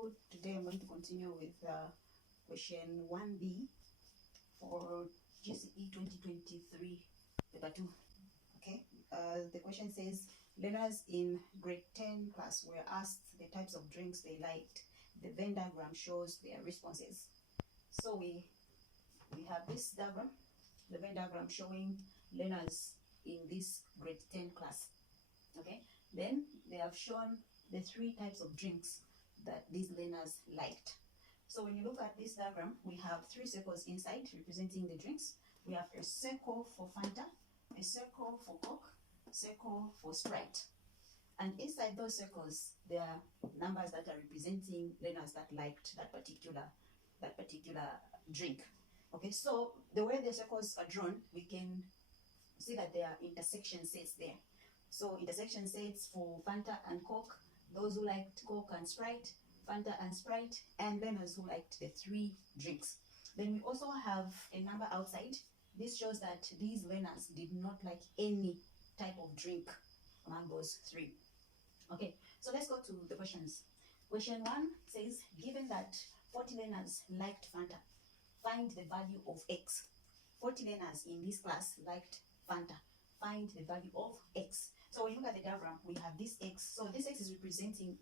So today I'm going to continue with question 1b for GCE 2023 paper 2. Okay, the question says learners in grade 10 class were asked the types of drinks they liked. The Venn diagram shows their responses. So we have this diagram, the Venn diagram showing learners in this grade 10 class. Okay, then they have shown the three types of drinks that these learners liked. So when you look at this diagram, we have three circles inside representing the drinks. We have a circle for Fanta, a circle for Coke, a circle for Sprite. And inside those circles, there are numbers that are representing learners that liked that particular drink. Okay, so the way the circles are drawn, we can see that there are intersection sets there. So intersection sets for Fanta and Coke, those who liked Coke and Sprite, Fanta and Sprite, and learners who liked the three drinks. Then we also have a number outside. This shows that these learners did not like any type of drink among those three. Okay, so let's go to the questions. Question 1 says, given that 40 learners liked Fanta, find the value of X. 40 learners in this class liked Fanta. Find the value of X. So when you look at the diagram, we have this X. So this X is representing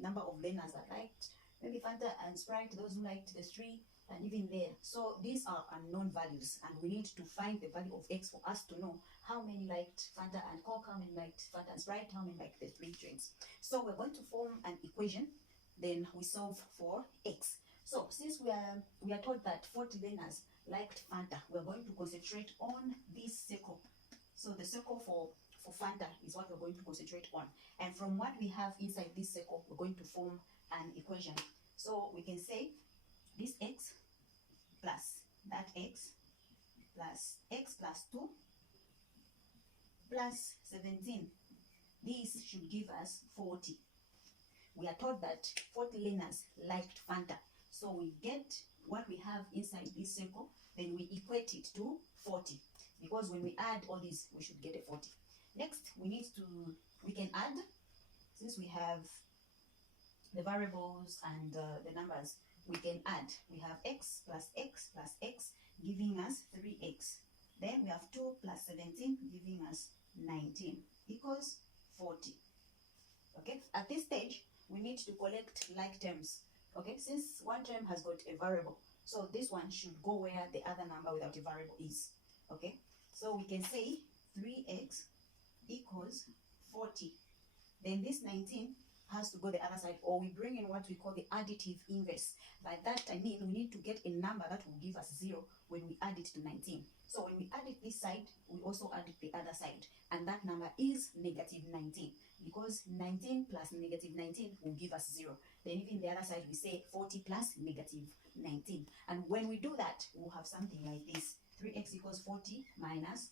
number of learners that liked maybe Fanta and Sprite, those who liked the three, and even there. So these are unknown values, and we need to find the value of X for us to know how many liked Fanta and Coke, how many liked Fanta and Sprite, how many liked the three drinks. So we're going to form an equation, then we solve for X. So since we are told that 40 learners liked Fanta, we're going to concentrate on this circle. So the circle for Fanta is what we're going to concentrate on. And from what we have inside this circle, we're going to form an equation. So we can say this X plus that X plus 2 plus 17. This should give us 40. We are told that 40 learners liked Fanta. So we get what we have inside this circle, then we equate it to 40. Because when we add all these, we should get a 40. Next, we can add, since we have the variables and the numbers, we can add. We have x plus x plus x giving us 3x. Then we have 2 plus 17 giving us 19 equals 40. Okay, at this stage, we need to collect like terms. Okay, since one term has got a variable, so this one should go where the other number without a variable is. Okay, so we can say 3x equals 40. Then this 19 has to go the other side, or we bring in what we call the additive inverse. By that I mean we need to get a number that will give us 0 when we add it to 19. So when we add it this side, we also add it the other side, and that number is negative 19, because 19 plus negative 19 will give us 0. Then even the other side we say 40 plus negative 19, and when we do that, we'll have something like this: 3x equals 40 minus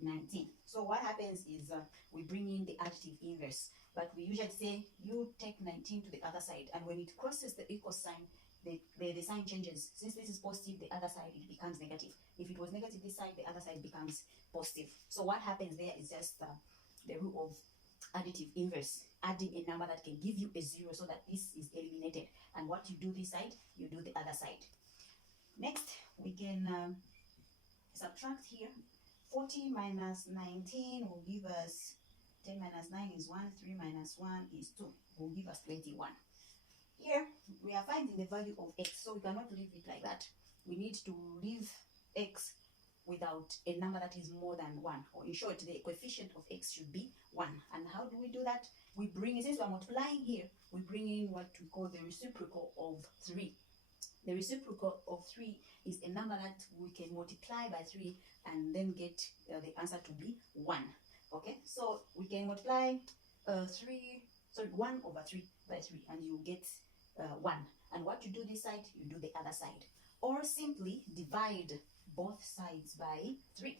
19. So what happens is we bring in the additive inverse, but we usually say you take 19 to the other side, and when it crosses the equal sign, the sign changes. Since this is positive, the other side it becomes negative. If it was negative this side, the other side becomes positive. So what happens there is just the rule of additive inverse, adding a number that can give you a 0 so that this is eliminated, and what you do this side, you do the other side. Next, we can subtract here. 40 minus 19 will give us 10 minus 9 is 1, 3 minus 1 is 2, will give us 21. Here, we are finding the value of x, so we cannot leave it like that. We need to leave x without a number that is more than 1, or in short, the coefficient of x should be 1. And how do we do that? We bring, since we are multiplying here, we bring in what we call the reciprocal of 3. The reciprocal of 3 is a number that we can multiply by 3 and then get the answer to be 1. Okay, so we can multiply 1 over 3 by 3, and you get 1. And what you do this side, you do the other side. Or simply divide both sides by 3.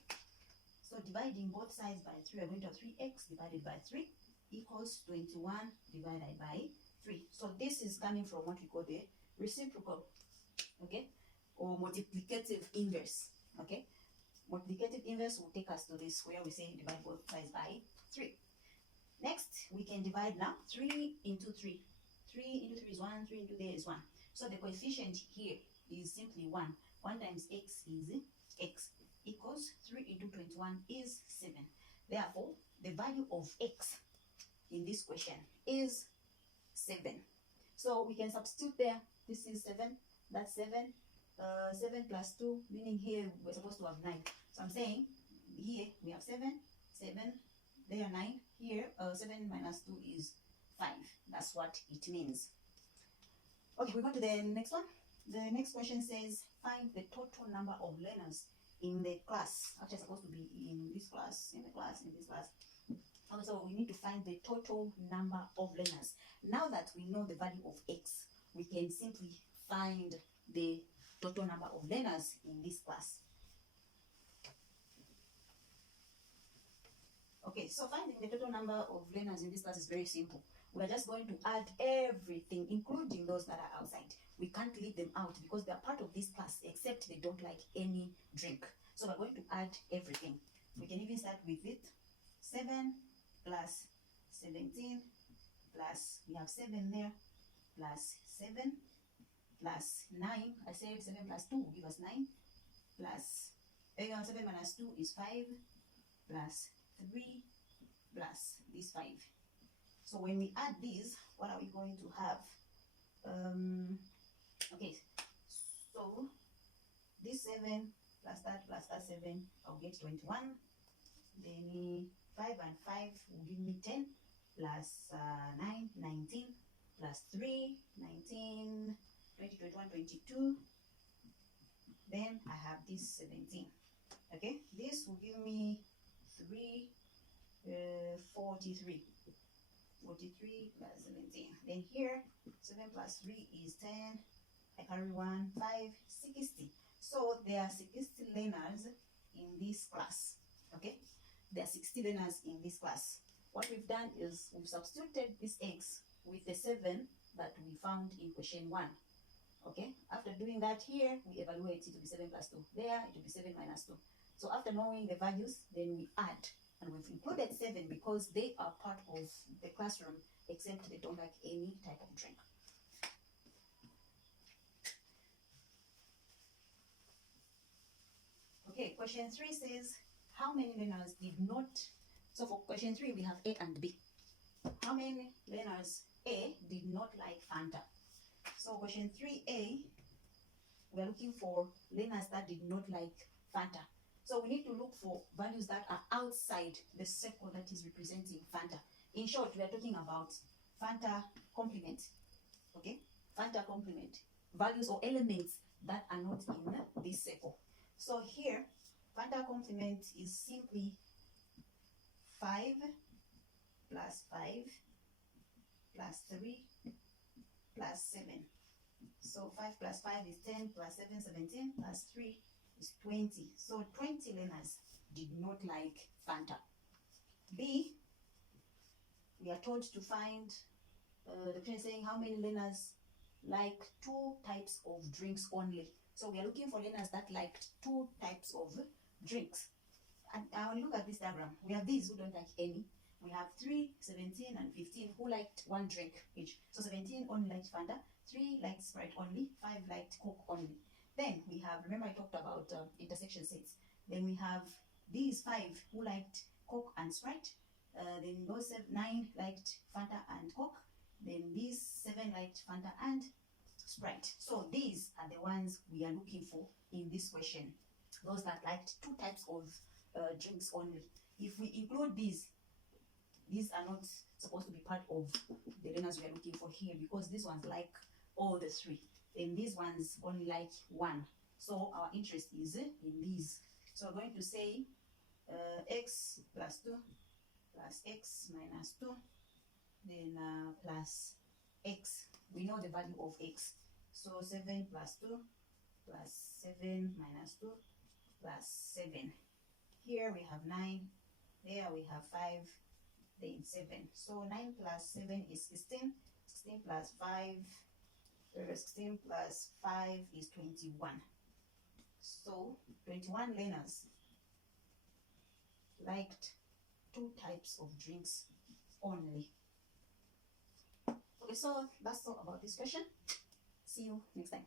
So dividing both sides by 3, we're going to have 3x divided by 3 equals 21 divided by 3. So this is coming from what we call the reciprocal, okay, or multiplicative inverse. Okay, multiplicative inverse will take us to this where we say divide both sides by 3. Next, we can divide now 3 into 3. 3 into 3 is 1, 3 into there is 1. So the coefficient here is simply 1. 1 times x is x equals 3 into 21 is 7. Therefore, the value of x in this question is 7. So we can substitute there. This is 7, that's 7. 7 plus 2, meaning here we're supposed to have 9. So I'm saying here we have 7, 7, there 9. Here 7 minus 2 is 5. That's what it means. Okay, we go to the next one. The next question says, find the total number of learners in the class. Actually, it's supposed to be in this class, in the class, in this class. Okay, so we need to find the total number of learners. Now that we know the value of x, we can simply find the total number of learners in this class. Okay, so finding the total number of learners in this class is very simple. We are just going to add everything, including those that are outside. We can't leave them out because they are part of this class, except they don't like any drink. So we're going to add everything. We can even start with it. 7 plus 17 plus, we have 7 there, plus 7 plus 9. I said 7 plus 2 will give us 9, plus 7 minus 2 is 5, plus 3 plus this 5. So when we add these, what are we going to have? Okay, so this 7 plus that 7, I'll get 21. Then 5 and 5 will give me 10, plus 9, 19, plus 3, 19, 20, 21, 22. Then I have this 17. Okay, this will give me 3, 43. 43 plus 17. Then here, 7 plus 3 is 10. I carry 1, 5, 60. So there are 60 learners in this class. Okay, there are 60 learners in this class. What we've done is we've substituted this x with the 7 that we found in question 1. Okay, after doing that here, we evaluate it to be 7 plus 2. There, it will be 7 minus 2. So after knowing the values, then we add. And we've included 7 because they are part of the classroom, except they don't like any type of drink. Okay, question 3 says, how many learners did not, so for question 3 we have A and B. How many learners A did not like Fanta? So question 3A, we are looking for learners that did not like Fanta. So we need to look for values that are outside the circle that is representing Fanta. In short, we are talking about Fanta complement. Okay, Fanta complement, values or elements that are not in this circle. So here, Fanta complement is simply 5 plus 5 plus 3 plus 7. So 5 plus 5 is 10 plus 7, 17 plus 3 is 20. So 20 learners did not like Fanta. B, we are told to find the question saying how many learners like 2 types of drinks only. So we are looking for learners that liked 2 types of drinks. And when you look at this diagram, we have these who don't like any. We have 3, 17, and 15 who liked 1 drink each. So 17 only liked Fanta, 3 liked Sprite only, 5 liked Coke only. Then we have, remember I talked about intersection sets. Then we have these 5 who liked Coke and Sprite. Then those 9 liked Fanta and Coke. Then these 7 liked Fanta and Sprite. So these are the ones we are looking for in this question. Those that liked 2 types of drinks only. If we include these are not supposed to be part of the learners we are looking for here because these ones like all the 3. Then these ones only like 1. So our interest is in these. So we're going to say x plus 2 plus x minus 2, then plus x. We know the value of x. So 7 plus 2 plus 7 minus 2 plus 7. Here we have 9. There we have 5. Then 7. So 9 plus 7 is 16. 16 plus 5. 16 plus 5 is 21. So 21 learners liked 2 types of drinks only. Okay, so that's all about this question. See you next time.